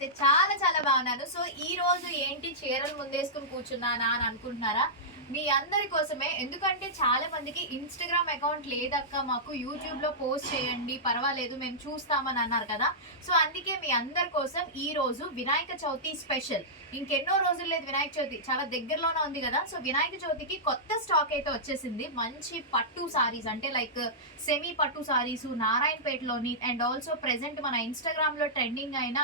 నేనైతే చాలా చాలా బాగున్నాను. సో ఈ రోజు ఏంటి చీరలు ముందేసుకుని కూర్చున్నానా అని అనుకుంటున్నారా? మీ అందరి కోసమే. ఎందుకంటే చాలా మందికి ఇన్‌స్టాగ్రామ్ అకౌంట్ లేదక్క, మాకు యూట్యూబ్‌లో పోస్ట్ చేయండి పర్వాలేదు మేము చూస్తామని అన్నారు కదా. సో అందుకే మీ అందరి కోసం ఈ రోజు వినాయక చవితి స్పెషల్. ఇంకెన్నో రోజులు లేదు వినాయక చవితి, చాలా దగ్గరలోనే ఉంది కదా. సో వినాయక చవితికి కొత్త స్టాక్ అయితే వచ్చేసింది. మంచి పట్టు సారీస్ అంటే లైక్ సెమీ పట్టు సారీస్ నారాయణపేటలోని అండ్ ఆల్సో ప్రెసెంట్ మన ఇన్‌స్టాగ్రామ్‌లో ట్రెండింగ్ అయిన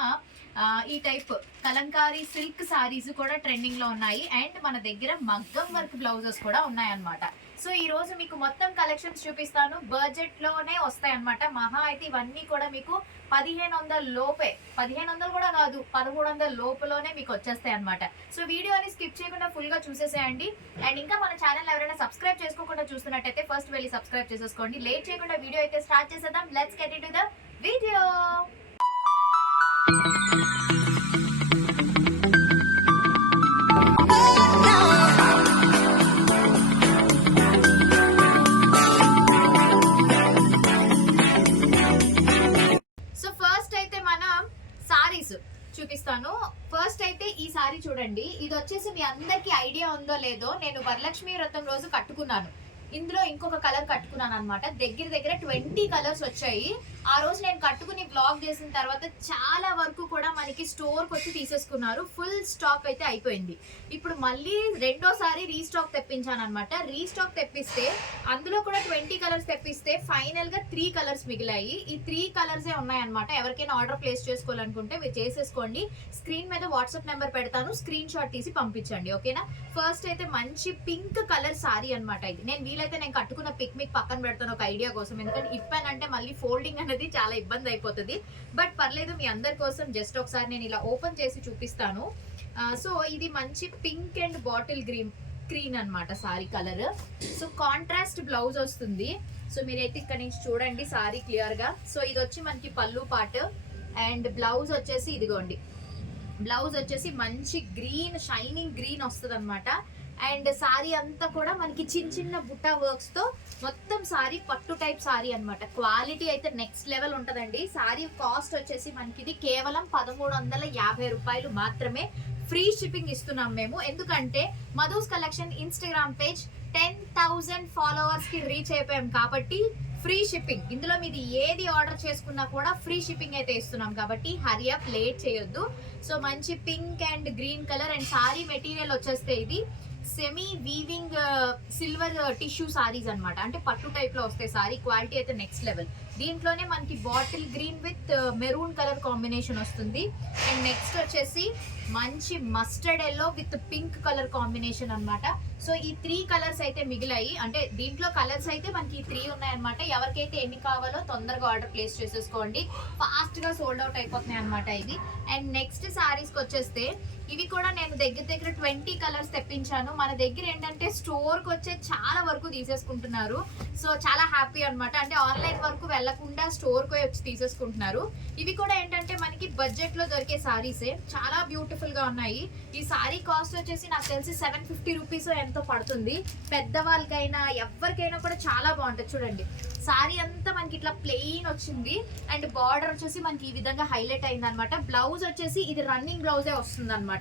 ఈ టైప్ కలంకారీ సిల్క్ సారీస్ కూడా ట్రెండింగ్ లో ఉన్నాయి. అండ్ మన దగ్గర మగ్గం వర్క్ బ్లౌజెస్ కూడా ఉన్నాయన్నమాట. సో ఈ రోజు మీకు మొత్తం కలెక్షన్స్ చూపిస్తాను. బడ్జెట్ లోనే వస్తాయి అనమాట. మహా అయితే ఇవన్నీ కూడా మీకు 1500 లోపే, 1500 కూడా కాదు 1300 లోపలోనే మీకు వచ్చేస్తాయి అనమాట. సో వీడియోని స్కిప్ చేయకుండా ఫుల్ గా చూసేసేయండి. అండ్ ఇంకా మన ఛానల్ ఎవరైనా సబ్స్క్రైబ్ చేసుకోకుండా చూస్తున్నట్టయితే ఫస్ట్ వెళ్ళి సబ్స్క్రైబ్ చేసేసుకోండి. లేట్ చేయకుండా వీడియో అయితే స్టార్ట్ చేసేద్దాం. Let's get into the video. చూపిస్తాను. ఫస్ట్ అయితే ఈ సారీ చూడండి. ఇది వచ్చేసి మీ అందరికి ఐడియా ఉందో లేదో, నేను వరలక్ష్మి వ్రతం రోజు కట్టుకున్నాను. ఇందులో ఇంకొక కలర్ కట్టుకున్నాను అనమాట. దగ్గర దగ్గర 20 కలర్స్ వచ్చాయి. ఆ రోజు నేను కట్టుకుని బ్లాగ్ చేసిన తర్వాత చాలా వరకు కూడా మనకి స్టోర్కి వచ్చి తీసేసుకున్నారు. ఫుల్ స్టాక్ అయితే అయిపోయింది. ఇప్పుడు మళ్ళీ రెండోసారి రీస్టాక్ తెప్పించాను అనమాట. రీస్టాక్ తెప్పిస్తే అందులో కూడా 20 కలర్స్ తెప్పిస్తే ఫైనల్ గా 3 కలర్స్ మిగిలాయి. ఈ 3 కలర్సే ఉన్నాయన్నమాట. ఎవరికైనా ఆర్డర్ ప్లేస్ చేసుకోవాలనుకుంటే మీరు చేసేసుకోండి. స్క్రీన్ మీద వాట్సాప్ నెంబర్ పెడతాను, స్క్రీన్ షాట్ తీసి పంపించండి, ఓకేనా. ఫస్ట్ అయితే మంచి పింక్ కలర్ సారీ అనమాట. ఇది నేను కట్టుకున్న పిక్ మీకు పక్కన పెడతాను ఒక ఐడియా కోసం. ఎందుకంటే ఇప్పానంటే మళ్ళీ ఫోల్డింగ్ అనేది చాలా ఇబ్బంది అయిపోతుంది. బట్ పర్లేదు, మీ అందరి కోసం జస్ట్ ఒకసారి నేను ఇలా ఓపెన్ చేసి చూపిస్తాను. సో ఇది మంచి పింక్ అండ్ బాటిల్ గ్రీన్ అనమాట sorry colour. So contrast blouse వస్తుంది. సో మీరైతే ఇక్కడ నుంచి చూడండి సారీ క్లియర్ గా. సో ఇది వచ్చి మనకి పళ్ళు పార్ట్ అండ్ బ్లౌజ్ వచ్చేసి ఇదిగోండి. బ్లౌజ్ వచ్చేసి మంచి గ్రీన్, షైనింగ్ గ్రీన్ వస్తుంది అనమాట. అండ్ సారీ అంతా కూడా మనకి చిన్న చిన్న బుట్టా వర్క్స్ తో మొత్తం సారీ పట్టు టైప్ సారీ అనమాట. క్వాలిటీ అయితే నెక్స్ట్ లెవెల్ ఉంటుందండి. సారీ కాస్ట్ వచ్చేసి మనకి ఇది కేవలం 1350 రూపాయలు మాత్రమే. ఫ్రీ షిప్పింగ్ ఇస్తున్నాం మేము. ఎందుకంటే Madhu's collection Instagram page 10,000 followers కి రీచ్ అయిపోయాం కాబట్టి ఫ్రీ షిప్పింగ్. ఇందులో మీది ఏది ఆర్డర్ చేసుకున్నా కూడా ఫ్రీ షిప్పింగ్ అయితే ఇస్తున్నాం కాబట్టి హరి అప్, లేట్ చేయొద్దు. సో మంచి pink and green colour and sorry material వచ్చేస్తే ఇది semi weaving silver tissue saris అనమాట. అంటే పట్టు టైప్ లో వస్తాయి సారీ. క్వాలిటీ అయితే నెక్స్ట్ లెవెల్. దీంట్లోనే మనకి bottle green with maroon colour combination వస్తుంది. అండ్ నెక్స్ట్ వచ్చేసి మంచి mustard yellow with pink colour combination అనమాట. సో ఈ 3 కలర్స్ అయితే మిగిలాయి. అంటే దీంట్లో కలర్స్ అయితే మనకి 3 ఉన్నాయన్నమాట. ఎవరికైతే ఎన్ని కావాలో తొందరగా ఆర్డర్ ప్లేస్ చేసేసుకోండి. ఫాస్ట్ గా సోల్డ్ అవుట్ అయిపోతున్నాయి అనమాట ఇది. అండ్ నెక్స్ట్ సారీస్ కి వచ్చేస్తే ఇవి కూడా నేను దగ్గర 20 కలర్స్ తెప్పించాను. మన దగ్గర ఏంటంటే స్టోర్ కి వచ్చే చాలా వరకు తీసేసుకుంటున్నారు. సో చాలా హ్యాపీ అనమాట. అంటే ఆన్లైన్ వరకు వెళ్లకుండా స్టోర్ కి వచ్చి తీసేసుకుంటున్నారు. ఇవి కూడా ఏంటంటే మనకి బడ్జెట్ లో దొరికే సారీసే. చాలా బ్యూటిఫుల్ గా ఉన్నాయి. ఈ సారీ కాస్ట్ వచ్చేసి నాకు తెలిసి 750 రూపీస్ ఎంతో పడుతుంది. పెద్దవాళ్ళకైనా ఎవరికైనా కూడా చాలా బాగుంటుంది. చూడండి సారీ అంతా మనకి ఇట్లా ప్లెయిన్ వచ్చింది అండ్ బార్డర్ వచ్చేసి మనకి ఈ విధంగా హైలైట్ అయింది అనమాట. బ్లౌజ్ వచ్చేసి ఇది రన్నింగ్ బ్లౌజే వస్తుంది అనమాట.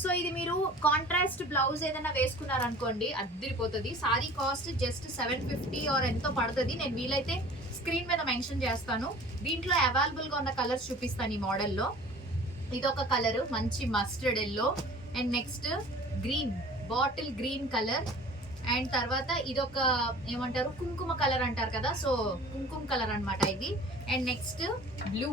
సో ఇది మీరు కాంట్రాస్ట్ బ్లౌజ్ ఏదైనా వేసుకున్నారనుకోండి అద్దరిపోతుంది. సారీ కాస్ట్ జస్ట్ 750 ఆర్ ఎంతో పడుతుంది. నేను వీలైతే స్క్రీన్ మీద మెన్షన్ చేస్తాను. దీంట్లో అవైలబుల్ గా ఉన్న కలర్స్ చూపిస్తాను ఈ మోడల్లో. ఇదొక కలర్ మంచి mustard yellow and next green, bottle green colour and తర్వాత ఇదొక ఏమంటారు కుంకుమ కలర్ అంటారు కదా. సో కుంకుమ కలర్ అనమాట ఇది. And next blue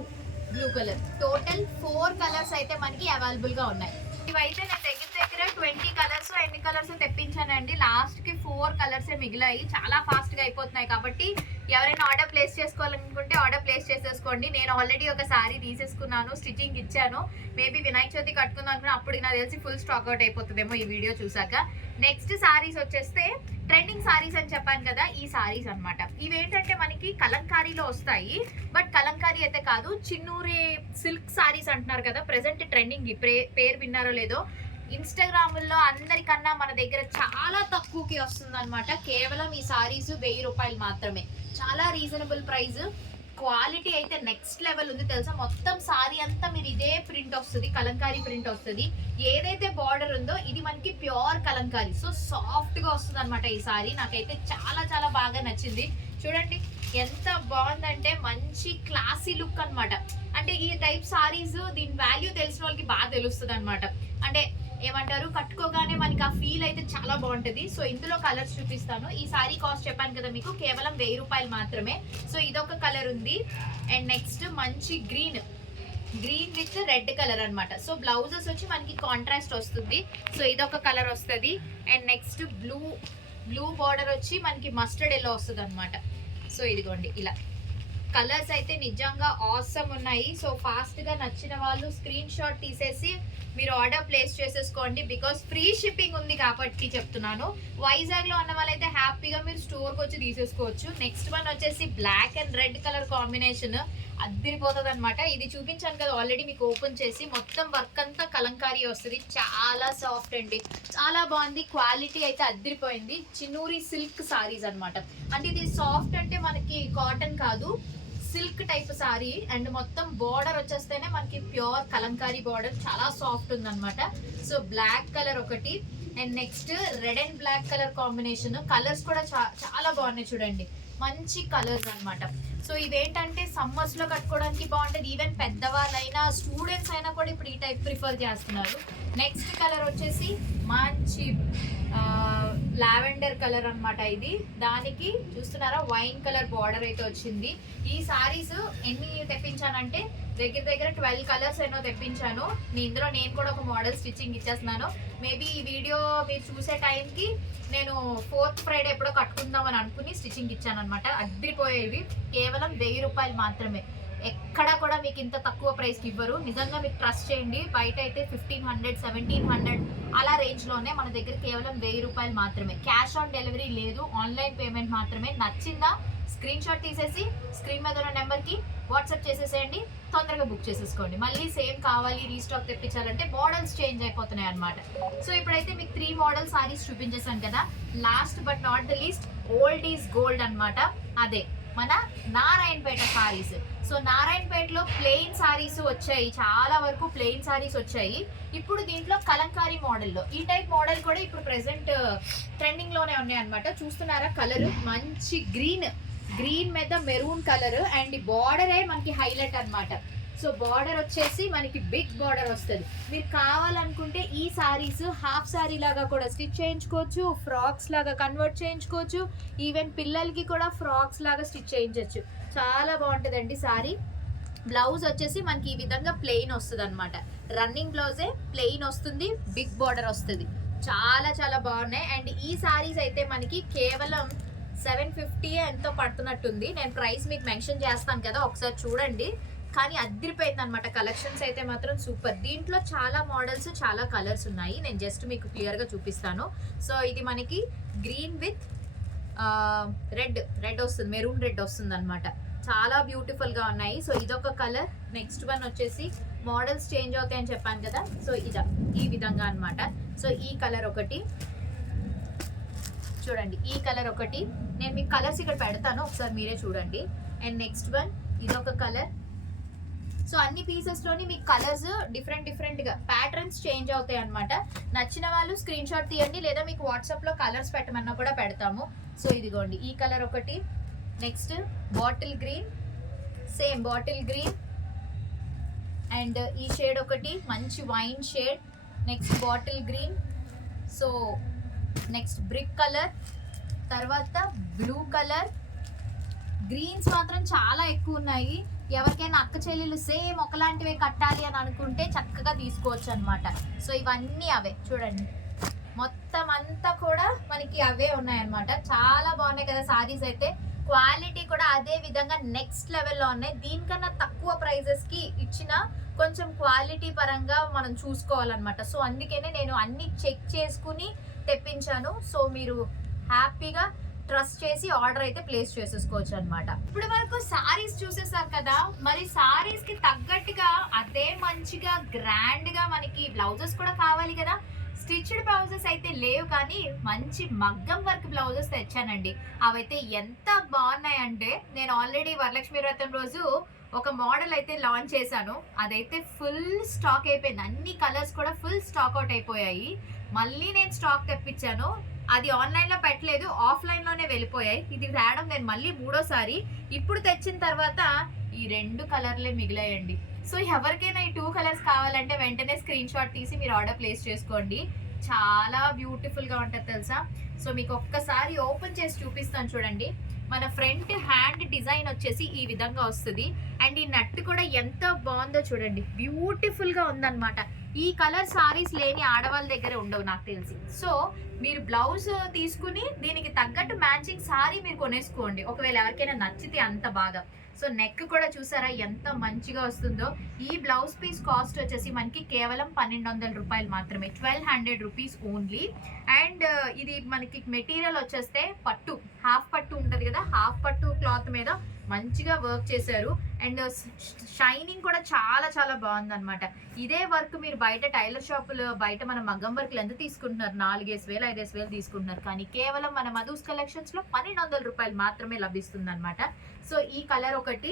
colour. Total 4 colours అయితే మనకి అవైలబుల్ గా ఉన్నాయి. ఇవైతే నేను దగ్గర 20 కలర్స్ ఎన్ని కలర్స్ తెప్పించానండి. లాస్ట్ కి 4 కలర్స్ మిగిలాయి. చాలా ఫాస్ట్ గా అయిపోతున్నాయి కాబట్టి ఎవరైనా ఆర్డర్ ప్లేస్ చేసుకోవాలనుకుంటే ఆర్డర్ ప్లేస్ చేసేసుకోండి. నేను ఆల్రెడీ ఒక సారీ తీసేసుకున్నాను, స్టిచ్చింగ్ ఇచ్చాను. మేబీ వినాయక చవితి కట్టుకుందాం అనుకున్నా అప్పుడు నాకు తెలిసి ఫుల్ స్టాక్ అవుట్ అయిపోతుందేమో ఈ వీడియో చూసాక. నెక్స్ట్ సారీస్ వచ్చేస్తే ట్రెండింగ్ సారీస్ అని చెప్పాను కదా, ఈ సారీస్ అనమాట. ఇవేంటంటే మనకి కలంకారీలో వస్తాయి. బట్ కలంకారీ అయితే కాదు, చిన్నూరే సిల్క్ సారీస్ అంటున్నారు కదా. ప్రెసెంట్ ట్రెండింగ్ పేరు విన్నారో లేదో. ఇన్స్టాగ్రామ్ లో అందరికన్నా మన దగ్గర చాలా తక్కువకి వస్తుంది అనమాట. కేవలం ఈ సారీస్ 1000 రూపాయలు మాత్రమే. చాలా రీజనబుల్ ప్రైస్. క్వాలిటీ అయితే నెక్స్ట్ లెవెల్ ఉంది తెలుసా. మొత్తం సారీ అంతా మీరు ఇదే ప్రింట్ వస్తుంది, కలంకారీ ప్రింట్ వస్తుంది. ఏదైతే బార్డర్ ఉందో ఇది మనకి ప్యూర్ కలంకారీ, సో సాఫ్ట్ గా వస్తుంది అనమాట ఈ సారీ. నాకైతే చాలా చాలా బాగా నచ్చింది. చూడండి ఎంత బాగుందంటే మంచి క్లాసీ లుక్ అన్నమాట. అంటే ఈ టైప్ సారీస్ దీని వాల్యూ తెలిసిన వాళ్ళకి బాగా తెలుస్తుంది అనమాట. అంటే ఏమంటారు, కట్టుకోగానే మనకి ఆ ఫీల్ అయితే చాలా బాగుంటది. సో ఇందులో కలర్స్ చూపిస్తాను. ఈ సారీ కాస్ట్ చెప్పాను కదా మీకు, కేవలం 1000 రూపాయలు మాత్రమే. సో ఇదొక కలర్ ఉంది. అండ్ నెక్స్ట్ మంచి గ్రీన్ విత్ రెడ్ కలర్ అన్నమాట. సో బ్లౌజెస్ వచ్చి మనకి కాంట్రాస్ట్ వస్తుంది. సో ఇదొక కలర్ వస్తుంది. అండ్ నెక్స్ట్ బ్లూ బార్డర్ వచ్చి మనకి మస్టర్డ్ ఎల్లో వస్తుంది అనమాట. సో ఇదిగోండి ఇలా కలర్స్ అయితే నిజంగా ఆసమ్ ఉన్నాయి. సో ఫాస్ట్ గా నచ్చిన వాళ్ళు స్క్రీన్ షాట్ తీసేసి మీరు ఆర్డర్ ప్లేస్ చేసేసుకోండి. బికాస్ ఫ్రీ షిప్పింగ్ ఉంది కాబట్టి చెప్తున్నాను. వైజాగ్ లో ఉన్న వాళ్ళైతే హ్యాపీగా మీరు స్టోర్ కి వచ్చి తీసేసుకోవచ్చు. నెక్స్ట్ వన్ వచ్చేసి black and red colour combination అద్దరిపోతుంది అనమాట. ఇది చూపించాను కదా ఆల్రెడీ మీకు ఓపెన్ చేసి. మొత్తం వర్క్ అంతా కలంకారీ వస్తుంది. చాలా సాఫ్ట్ అండి, చాలా బాగుంది. క్వాలిటీ అయితే అద్దరిపోయింది. చిన్నూరి సిల్క్ సారీస్ అనమాట. అంటే ఇది సాఫ్ట్ అంటే మనకి కాటన్ కాదు, సిల్క్ టైప్ సారీ. అండ్ మొత్తం బార్డర్ వచ్చేస్తేనే మనకి ప్యూర్ కలంకారీ బార్డర్, చాలా సాఫ్ట్ ఉంది అనమాట. సో బ్లాక్ కలర్ ఒకటి, and next red and black colour combination. Colours కూడా చాలా బాగున్నాయి చూడండి, మంచి కలర్స్ అనమాట. సో ఇవేంటంటే సమ్మర్స్ లో కట్టుకోవడానికి బాగుంటుంది. ఈవెన్ పెద్దవాళ్ళైనా స్టూడెంట్స్ అయినా కూడా ఇప్పుడు ఈ టైప్ ప్రిఫర్ చేస్తున్నారు. నెక్స్ట్ కలర్ వచ్చేసి మంచి లావెండర్ కలర్ అన్నమాట. ఇది దానికి చూస్తున్నారా వైన్ కలర్ బార్డర్ అయితే వచ్చింది. ఈ సారీస్ ఎన్ని తెప్పించానంటే దగ్గర 12 కలర్స్ ఎన్నో తెప్పించాను. ఇందులో నేను కూడా ఒక మోడల్ స్టిచ్చింగ్ ఇచ్చేస్తున్నాను. మేబీ ఈ వీడియో మీరు చూసే టైంకి నేను 4th ఫ్రైడే ఎప్పుడో కట్టుకుందామని అనుకుని స్టిచ్చింగ్ ఇచ్చాను అనమాట. అద్దరిపోయేవి. కేవలం 1000 రూపాయలు మాత్రమే. ఎక్కడ కూడా మీకు ఇంత తక్కువ ప్రైస్కి ఇవ్వరు. నిజంగా మీకు ట్రస్ట్ చేయండి. బయట అయితే 1500, 1700 అలా రేంజ్లోనే, మన దగ్గర కేవలం 1000 రూపాయలు మాత్రమే. క్యాష్ ఆన్ డెలివరీ లేదు, ఆన్లైన్ పేమెంట్ మాత్రమే. నచ్చిందా స్క్రీన్ షాట్ తీసేసి స్క్రీన్ మీద ఉన్న నెంబర్కి వాట్సాప్ చేసేసేయండి, తొందరగా బుక్ చేసేసుకోండి. మళ్ళీ సేమ్ కావాలి రీస్టాక్ తెప్పించాలంటే మోడల్స్ చేంజ్ అయిపోతున్నాయి అనమాట. సో ఇప్పుడైతే మీకు 3 మోడల్ సారీస్ చూపించేసాను కదా. Last but not the least old is gold అనమాట. అదే మన నారాయణపేట సారీస్. సో నారాయణపేటలో ప్లెయిన్ సారీస్ వచ్చాయి, చాలా వరకు ప్లెయిన్ సారీస్ వచ్చాయి. ఇప్పుడు దీంట్లో కలంకారీ మోడల్లో ఈ టైప్ మోడల్ కూడా ఇప్పుడు ప్రెసెంట్ ట్రెండింగ్ లోనే ఉన్నాయి అనమాట. చూస్తున్నారా కలర్ మంచి గ్రీన్ మీద మెరూన్ కలర్. అండ్ బార్డరే మనకి హైలైట్ అన్నమాట. సో బార్డర్ వచ్చేసి మనకి బిగ్ బార్డర్ వస్తుంది. మీరు కావాలనుకుంటే ఈ సారీస్ హాఫ్ సారీ లాగా కూడా స్టిచ్ చేయించుకోవచ్చు, ఫ్రాక్స్ లాగా కన్వర్ట్ చేయించుకోవచ్చు. ఈవెన్ పిల్లలకి కూడా ఫ్రాక్స్ లాగా స్టిచ్ చేయించవచ్చు. చాలా బాగుంటుందండి సారీ. బ్లౌజ్ వచ్చేసి మనకి ఈ విధంగా ప్లెయిన్ వస్తుంది అనమాట. రన్నింగ్ బ్లౌజే ప్లెయిన్ వస్తుంది, బిగ్ బార్డర్ వస్తుంది. చాలా చాలా బాగున్నాయి. అండ్ ఈ సారీస్ అయితే మనకి కేవలం 750 ఎంతో పడుతున్నట్టుంది. నేను ప్రైస్ మీకు మెన్షన్ చేస్తాను కదా, ఒకసారి చూడండి. కానీ అద్దరిపోయింది అనమాట. కలెక్షన్స్ అయితే మాత్రం సూపర్. దీంట్లో చాలా మోడల్స్, చాలా కలర్స్ ఉన్నాయి. నేను జస్ట్ మీకు క్లియర్గా చూపిస్తాను. సో ఇది మనకి గ్రీన్ విత్ రెడ్ వస్తుంది, మెరూన్ రెడ్ వస్తుంది అనమాట. చాలా బ్యూటిఫుల్గా ఉన్నాయి. సో ఇదొక కలర్. నెక్స్ట్ వన్ వచ్చేసి మోడల్స్ చేంజ్ అవుతాయని చెప్పాను కదా. సో ఈ విధంగా అనమాట. సో ఈ కలర్ ఒకటి చూడండి, ఈ కలర్ ఒకటి. నేను మీకు కలర్స్ ఇక్కడ పెడతాను, ఒకసారి మీరే చూడండి. అండ్ నెక్స్ట్ వన్ ఇదొక కలర్. సో అన్ని పీసెస్లోని మీకు కలర్స్ డిఫరెంట్గా ప్యాటర్న్స్ చేంజ్ అవుతాయి అనమాట. నచ్చిన వాళ్ళు స్క్రీన్ షాట్ తీయండి, లేదా మీకు వాట్సాప్లో కలర్స్ పెట్టమన్నా కూడా పెడతాము. సో ఇదిగోండి ఈ కలర్ ఒకటి. Next bottle green, same bottle green. And ఈ షేడ్ ఒకటి మంచి wine shade. Next bottle green. So next brick colour, తర్వాత బ్లూ కలర్. గ్రీన్స్ మాత్రం చాలా ఎక్కువ ఉన్నాయి. ఎవరికైనా అక్క చెల్లెలు సేమ్ ఒకలాంటివే కట్టాలి అని అనుకుంటే చక్కగా తీసుకోవచ్చు అనమాట. సో ఇవన్నీ అవే చూడండి, మొత్తం అంతా కూడా మనకి అవే ఉన్నాయన్నమాట. చాలా బాగున్నాయి కదా సారీస్ అయితే. క్వాలిటీ కూడా అదే విధంగా నెక్స్ట్ లెవెల్లో ఉన్నాయి. దీనికన్నా తక్కువ ప్రైజెస్కి ఇచ్చిన కొంచెం క్వాలిటీ పరంగా మనం చూసుకోవాలన్నమాట. సో అందుకనే నేను అన్ని చెక్ చేసుకుని తెప్పించాను. సో మీరు హ్యాపీగా ట్రస్ట్ చేసి ఆర్డర్ అయితే ప్లేస్ చేసేసుకోవచ్చు అనమాట. ఇప్పుడు వరకు సారీస్ చూసేసారు కదా, మరి సారీస్ కి తగ్గట్టుగా అదే మంచిగా గ్రాండ్ గా మనకి బ్లౌజెస్ కూడా కావాలి కదా. స్టిచ్డ్ బ్లౌజెస్ అయితే లేవు, కానీ మంచి మగ్గం వర్క్ బ్లౌజెస్ తెచ్చానండి. అవైతే ఎంత బాగున్నాయంటే, నేను ఆల్రెడీ వరలక్ష్మి వ్రతం రోజు ఒక మోడల్ అయితే లాంచ్ చేశాను. అదైతే ఫుల్ స్టాక్ అయిపోయింది. అన్ని కలర్స్ కూడా ఫుల్ స్టాక్ అవుట్ అయిపోయాయి. మళ్ళీ నేను స్టాక్ తెప్పించాను. అది ఆన్లైన్ లో పెట్టలేదు, ఆఫ్లైన్ లోనే వెళ్ళిపోయాయి. ఇది తేడం నేను మళ్ళీ 3వ సారి. ఇప్పుడు తెచ్చిన తర్వాత ఈ 2 కలర్లే మిగిలాయండి. సో ఎవరికైనా ఈ 2 కలర్స్ కావాలంటే వెంటనే స్క్రీన్ షాట్ తీసి మీరు ఆర్డర్ ప్లేస్ చేసుకోండి. చాలా బ్యూటిఫుల్ గా ఉంటుంది తెలుసా. సో మీకు ఒక్కసారి ఓపెన్ చేసి చూపిస్తాను చూడండి. మన ఫ్రంట్ హ్యాండ్ డిజైన్ వచ్చేసి ఈ విధంగా వస్తుంది. అండ్ ఈ నట్టు కూడా ఎంత బాగుందో చూడండి, బ్యూటిఫుల్ గా ఉందన్నమాట. ఈ కలర్ సారీస్ లేని ఆడవాళ్ళ దగ్గర ఉండవు నాకు తెలిసి. సో మీరు బ్లౌజ్ తీసుకుని దీనికి తగ్గట్టు మ్యాచింగ్ సారీ మీరు కొనేసుకోండి, ఒకవేళ ఎవరికైనా నచ్చితే అంత బాగా. సో నెక్ కూడా చూసారా ఎంత మంచిగా వస్తుందో. ఈ బ్లౌజ్ పీస్ కాస్ట్ వచ్చేసి మనకి కేవలం 1200 రూపాయలు మాత్రమే, 1200 రూపీస్ ఓన్లీ. అండ్ ఇది మనకి మెటీరియల్ వచ్చేస్తే పట్టు, హాఫ్ పట్టు ఉంటుంది కదా, హాఫ్ పట్టు క్లాత్ మీద మంచిగా వర్క్ చేశారు. అండ్ షైనింగ్ కూడా చాలా చాలా బాగుందన్నమాట. ఇదే వర్క్ మీరు బయట టైలర్ షాపులు, బయట మన మగ్గం వర్క్లు ఎంత తీసుకుంటున్నారు, 4,000 5,000 తీసుకుంటున్నారు. కానీ కేవలం మన మధుస్ కలెక్షన్స్ లో 1200 రూపాయలు మాత్రమే లభిస్తుంది అనమాట. సో ఈ కలర్ ఒకటి,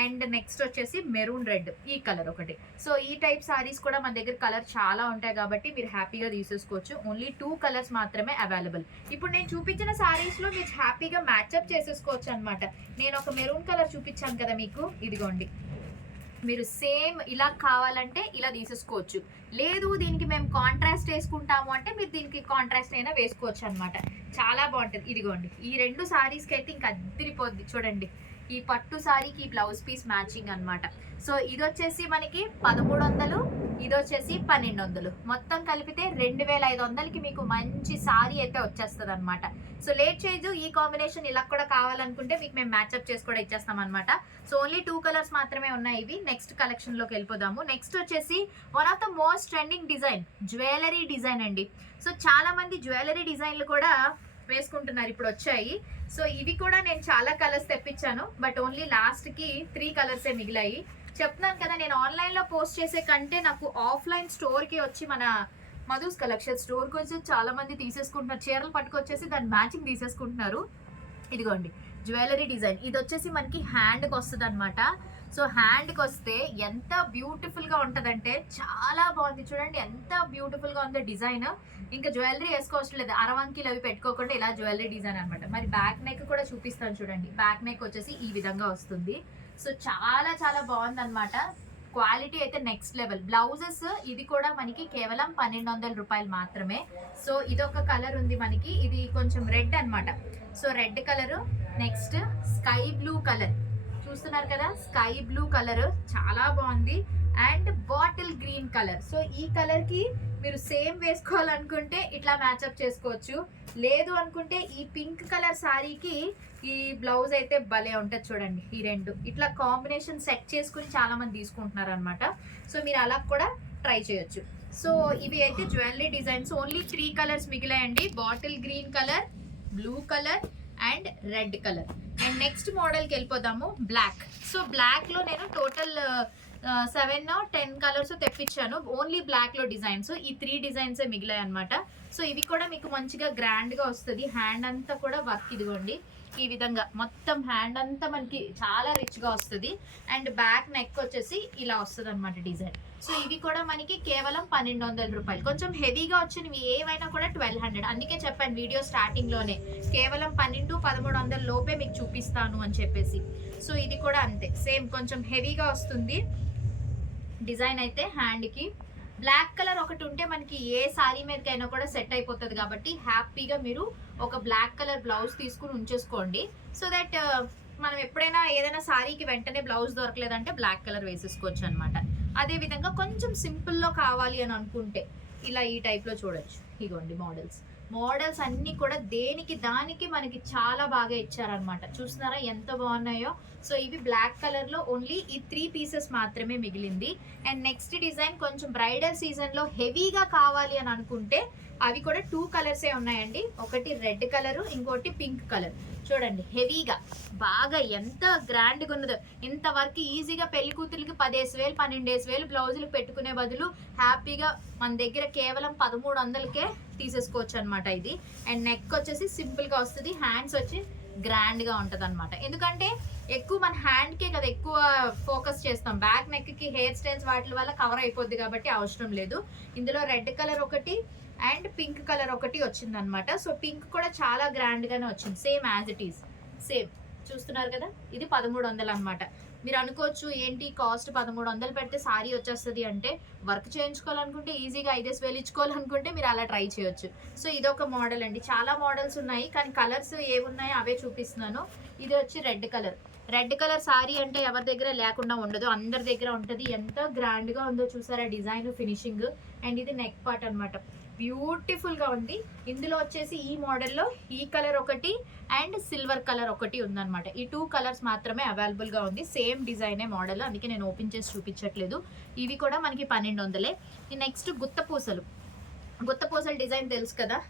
అండ్ నెక్స్ట్ వచ్చేసి మెరూన్ రెడ్, ఈ కలర్ ఒకటి. సో ఈ టైప్ సారీస్ కూడా మన దగ్గర కలర్ చాలా ఉంటాయి కాబట్టి మీరు హ్యాపీగా తీసేసుకోవచ్చు. ఓన్లీ 2 కలర్స్ మాత్రమే అవైలబుల్. ఇప్పుడు నేను చూపించిన సారీస్ లో మీరు హ్యాపీగా మ్యాచ్అప్ చేసేసుకోవచ్చు అనమాట. నేను ఒక మెరూన్ కలర్ చూపించాను కదా మీకు, ఇదిగోండి. మీరు సేమ్ ఇలా కావాలంటే ఇలా తీసేసుకోవచ్చు, లేదు దీనికి మేము కాంట్రాస్ట్ వేసుకుంటాము అంటే మీరు దీనికి కాంట్రాస్ట్ అయినా వేసుకోవచ్చు అనమాట. చాలా బాగుంటుంది. ఇదిగోండి, ఈ 2 సారీస్కి అయితే ఇంకా అద్దరిపోద్ది చూడండి. ఈ పట్టు సారీకి ఈ బ్లౌజ్ పీస్ మ్యాచింగ్ అనమాట. సో ఇది వచ్చేసి మనకి 1300, ఇది వచ్చేసి 1200, మొత్తం కలిపితే 2500కి మీకు మంచి సారీ అయితే వచ్చేస్తుంది అనమాట. సో లేట్ చేయదు, ఈ కాంబినేషన్ ఇలా కూడా కావాలనుకుంటే మీకు మేము మ్యాచ్అప్ చేసి కూడా ఇచ్చేస్తాం అనమాట. సో ఓన్లీ 2 కలర్స్ మాత్రమే ఉన్నాయి ఇవి. నెక్స్ట్ కలెక్షన్ లోకి వెళ్ళిపోదాము. నెక్స్ట్ వచ్చేసి one of the most trending design, jewellery design అండి. సో చాలా మంది జ్యువెలరీ డిజైన్లు కూడా వేసుకుంటున్నారు, ఇప్పుడు వచ్చాయి. సో ఇవి కూడా నేను చాలా కలర్స్ తెప్పించాను, బట్ ఓన్లీ లాస్ట్ కి 3 కలర్సే మిగిలాయి. చెప్తున్నాను కదా, నేను ఆన్లైన్ లో పోస్ట్ చేసే కంటే నాకు ఆఫ్లైన్ స్టోర్ కి వచ్చి, మన మధుస్ కలెక్షన్ స్టోర్ కి వచ్చి చాలా మంది తీసేసుకుంటున్నారు. చీరలు పట్టుకొచ్చేసి దాని మ్యాచింగ్ తీసేసుకుంటున్నారు. ఇదిగోండి జ్యువెలరీ డిజైన్, ఇది వచ్చేసి మనకి హ్యాండ్కి వస్తుంది అనమాట. సో హ్యాండ్కి వస్తే ఎంత బ్యూటిఫుల్గా ఉంటుందంటే చాలా బాగుంది చూడండి, ఎంత బ్యూటిఫుల్గా ఉందో డిజైన్. ఇంకా జ్యువెలరీ వేసుకోవచ్చు లేదు, అరవంకీలు అవి పెట్టుకోకుండా ఇలా జ్యువెలరీ డిజైన్ అనమాట. మరి బ్యాక్ నెక్ కూడా చూపిస్తాను చూడండి. బ్యాక్ నెక్ వచ్చేసి ఈ విధంగా వస్తుంది. సో చాలా చాలా బాగుంది అనమాట. క్వాలిటీ అయితే నెక్స్ట్ లెవెల్. బ్లౌజెస్ ఇది కూడా మనకి కేవలం 1200 రూపాయలు మాత్రమే. సో ఇదొక కలర్ ఉంది మనకి, ఇది కొంచెం రెడ్ అనమాట. So red colour, next sky blue colour చూస్తున్నారు కదా, స్కై బ్లూ కలర్ చాలా బాగుంది. And bottle green colour. So ఈ కలర్ కి మీరు సేమ్ వేసుకోవాలనుకుంటే ఇట్లా మ్యాచ్అప్ చేసుకోవచ్చు, లేదు అనుకుంటే ఈ పింక్ కలర్ సారీకి ఈ బ్లౌజ్ అయితే భలే ఉంటుంది చూడండి. ఈ 2 ఇట్లా కాంబినేషన్ సెట్ చేసుకుని చాలా మంది తీసుకుంటున్నారు అనమాట. సో మీరు అలా కూడా ట్రై చేయొచ్చు. సో ఇవి అయితే జ్యువెలరీ డిజైన్స్. ఓన్లీ 3 కలర్స్ మిగిలాయండి, bottle green colour, blue colour and red colour. And next మోడల్కి వెళ్ళిపోదాము, బ్లాక్. సో బ్లాక్లో నేను టోటల్ 7 or 10 కలర్స్ తెప్పించాను, ఓన్లీ బ్లాక్లో డిజైన్స్. ఈ 3 డిజైన్స్ మిగిలాయి అనమాట. సో ఇవి కూడా మీకు మంచిగా గ్రాండ్గా వస్తుంది. హ్యాండ్ అంతా కూడా వర్క్ ఇదిగోండి ఈ విధంగా, మొత్తం హ్యాండ్ అంతా మనకి చాలా రిచ్గా వస్తుంది. అండ్ బ్యాక్ నెక్ వచ్చేసి ఇలా వస్తుంది అనమాట డిజైన్. సో ఇవి కూడా మనకి కేవలం 1200 రూపాయలు. కొంచెం హెవీగా వచ్చినవి ఏవైనా కూడా 1200. అందుకే చెప్పాను వీడియో స్టార్టింగ్లోనే, కేవలం 1200-1300 లోపే మీకు చూపిస్తాను అని చెప్పేసి. సో ఇది కూడా అంతే, సేమ్ కొంచెం హెవీగా వస్తుంది డిజైన్ అయితే. హ్యాండ్కి బ్లాక్ కలర్ ఒకటి ఉంటే మనకి ఏ సారీ మీదకైనా కూడా సెట్ అయిపోతుంది కాబట్టి హ్యాపీగా మీరు ఒక బ్లాక్ కలర్ బ్లౌజ్ తీసుకుని ఉంచేసుకోండి. సో దట్ మనం ఎప్పుడైనా ఏదైనా సారీకి వెంటనే బ్లౌజ్ దొరకలేదంటే బ్లాక్ కలర్ వేసేసుకోవచ్చు అనమాట. అదేవిధంగా కొంచెం సింపుల్లో కావాలి అని అనుకుంటే ఇలా ఈ టైప్లో చూడొచ్చు. ఇగోండి మోడల్స్ అన్నీ కూడా దేనికి దానికి మనకి చాలా బాగా ఇచ్చారనమాట. చూస్తున్నారా ఎంత బాగున్నాయో. సో ఇవి బ్లాక్ కలర్ లో ఓన్లీ ఈ 3 పీసెస్ మాత్రమే మిగిలింది. అండ్ నెక్స్ట్ డిజైన్ కొంచెం బ్రైడల్ సీజన్ లో హెవీగా కావాలి అని అనుకుంటే అవి కూడా 2 కలర్సే ఉన్నాయండి. ఒకటి రెడ్ కలర్, ఇంకోటి పింక్ కలర్. చూడండి హెవీగా బాగా ఎంత గ్రాండ్గా ఉన్నదో. ఇంతవరకు ఈజీగా పెళ్లి కూతురికి 10,000 12,000 బ్లౌజులు పెట్టుకునే బదులు హ్యాపీగా మన దగ్గర కేవలం 1300కే తీసేసుకోవచ్చు అనమాట ఇది. అండ్ నెక్ వచ్చేసి సింపుల్గా వస్తుంది, హ్యాండ్స్ వచ్చి గ్రాండ్గా ఉంటుంది అనమాట. ఎందుకంటే ఎక్కువ మన హ్యాండ్కే కదా ఎక్కువ ఫోకస్ చేస్తాం, బ్యాక్ నెక్కి హెయిర్ స్టైల్స్ వాటి వల్ల కవర్ అయిపోద్ది కాబట్టి అవసరం లేదు. ఇందులో రెడ్ కలర్ ఒకటి అండ్ పింక్ కలర్ ఒకటి వచ్చింది అనమాట. సో పింక్ కూడా చాలా గ్రాండ్ గానే వచ్చింది, same as it is same. చూస్తున్నారు కదా, ఇది 1300 అనమాట. మీరు అనుకోవచ్చు ఏంటి కాస్ట్ 1300 పెడితే సారీ వచ్చేస్తుంది అంటే, వర్క్ చేయించుకోవాలనుకుంటే ఈజీగా 5,000 ఇచ్చుకోవాలనుకుంటే మీరు అలా ట్రై చేయొచ్చు. సో ఇదొక మోడల్ అండి, చాలా మోడల్స్ ఉన్నాయి కానీ కలర్స్ ఏమున్నాయో అవే చూపిస్తున్నాను. ఇది వచ్చి red colour. Red colour sorry అంటే ఎవరి దగ్గర లేకుండా ఉండదు, అందరి దగ్గర ఉంటుంది. ఎంత గ్రాండ్గా ఉందో చూసారా డిజైన్, ఫినిషింగ్. అండ్ ఇది నెక్ పార్ట్ అనమాట, బ్యూటిఫుల్ గా ఉంది. ఇందులో వచ్చేసి ఈ మోడల్లో ఈ కలర్ ఒకటి అండ్ సిల్వర్ కలర్ ఒకటి ఉందన్నమాట. ఈ 2 కలర్స్ మాత్రమే అవైలబుల్ గా ఉంది, సేమ్ డిజైనే మోడల్, అందుకే నేను ఓపెన్ చేసి చూపించట్లేదు. ఇవి కూడా మనకి 1200. నెక్స్ట్ గుత్తపూసలు. గుత్తపూసలు డిజైన్ తెలుసు కదా,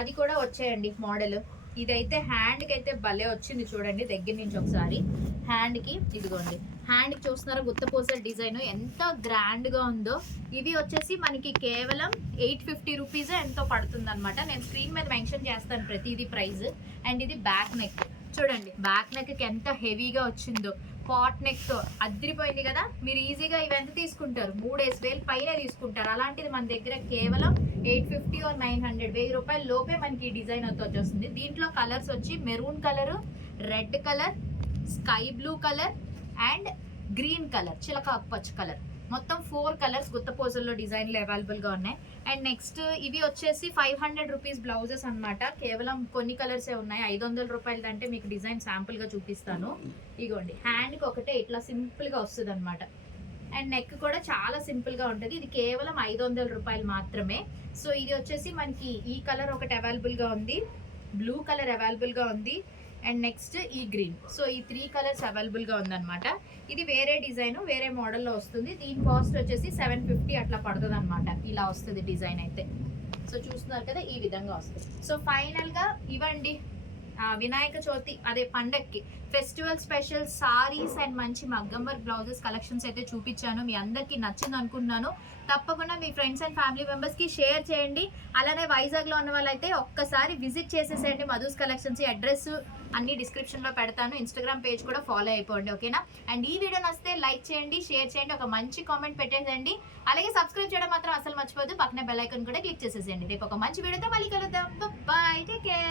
అది కూడా వచ్చాయండి మోడల్. ఇదైతే హ్యాండ్కి అయితే భలే వచ్చింది, చూడండి దగ్గర నుంచి ఒకసారి. హ్యాండ్కి ఇదిగోండి, హ్యాండ్కి చూస్తున్నారా గుత్తపూసల డిజైన్ ఎంత గ్రాండ్గా ఉందో. ఇవి వచ్చేసి మనకి కేవలం 850 రూపీస్ ఎంతో పడుతుంది అనమాట. నేను స్క్రీన్ మీద మెన్షన్ చేస్తాను ప్రతిదీ ప్రైస్. అండ్ ఇది బ్యాక్ నెక్ చూడండి, బ్యాక్ నెక్కి ఎంత హెవీగా వచ్చిందో. పాట్ నెక్తో అదిరిపోయింది కదా. మీరు ఈజీగా ఇవి ఎంత తీసుకుంటారు, 3,000 పైన తీసుకుంటారు. అలాంటిది మన దగ్గర కేవలం 850 or 900, 1000 రూపాయల లోపే మనకి ఈ డిజైన్ వచ్చేస్తుంది. దీంట్లో కలర్స్ వచ్చి maroon colour, red colour, sky blue colour and green colour, చిలక పచ్చ కలర్. మొత్తం 4 కలర్స్ గుత్తపూసల్లో డిజైన్లు అవైలబుల్గా ఉన్నాయి. అండ్ నెక్స్ట్ ఇవి వచ్చేసి 500 రూపీస్ బ్లౌజెస్ అనమాట. కేవలం కొన్ని కలర్సే ఉన్నాయి. 500 రూపాయలది అంటే మీకు డిజైన్ శాంపుల్గా చూపిస్తాను. ఇగోండి హ్యాండ్కి ఒకటే ఇట్లా సింపుల్గా వస్తుంది అనమాట. అండ్ నెక్ కూడా చాలా సింపుల్గా ఉంటుంది. ఇది కేవలం 500 రూపాయలు మాత్రమే. సో ఇది వచ్చేసి మనకి ఈ కలర్ ఒకటి అవైలబుల్గా ఉంది, బ్లూ కలర్ అవైలబుల్గా ఉంది అండ్ నెక్స్ట్ ఈ గ్రీన్. సో ఈ 3 కలర్స్ అవైలబుల్గా ఉందన్నమాట. ఇది వేరే డిజైన్ వేరే మోడల్లో వస్తుంది. దీని కాస్ట్ వచ్చేసి 750 అట్లా పడుతుంది అనమాట. ఇలా వస్తుంది డిజైన్ అయితే. సో చూస్తున్నారు కదా, ఈ విధంగా వస్తుంది. సో ఫైనల్గా ఇవ్వండి వినాయక చవితి అదే పండక్కి ఫెస్టివల్ స్పెషల్ సారీస్ అండ్ మంచి మగ్గం వర్క్ బ్లౌజెస్ కలెక్షన్స్ అయితే చూపించాను. మీ అందరికీ నచ్చింది అనుకుంటున్నాను. తప్పకుండా మీ ఫ్రెండ్స్ అండ్ ఫ్యామిలీ మెంబర్స్కి షేర్ చేయండి. అలానే వైజాగ్లో ఉన్న వాళ్ళైతే ఒక్కసారి విజిట్ చేసేసేయండి మధుస్ కలెక్షన్స్. అడ్రస్ అన్ని డిస్క్రిప్షన్లో పెడతాను. ఇన్స్టాగ్రామ్ పేజ్ కూడా ఫాలో అయిపోండి, ఓకేనా. అండ్ ఈ వీడియో నచ్చితే లైక్ చేయండి, షేర్ చేయండి, ఒక మంచి కామెంట్ పెట్టేసేయండి. అలాగే సబ్స్క్రైబ్ చేయడం మాత్రం అసలు మర్చిపోద్దు. పక్కనే బెల్ ఐకాన్ కూడా క్లిక్ చేసేసేయండి. రేపు ఒక మంచి వీడియోతో మళ్ళీ కలుద్దాం. Bye, take care.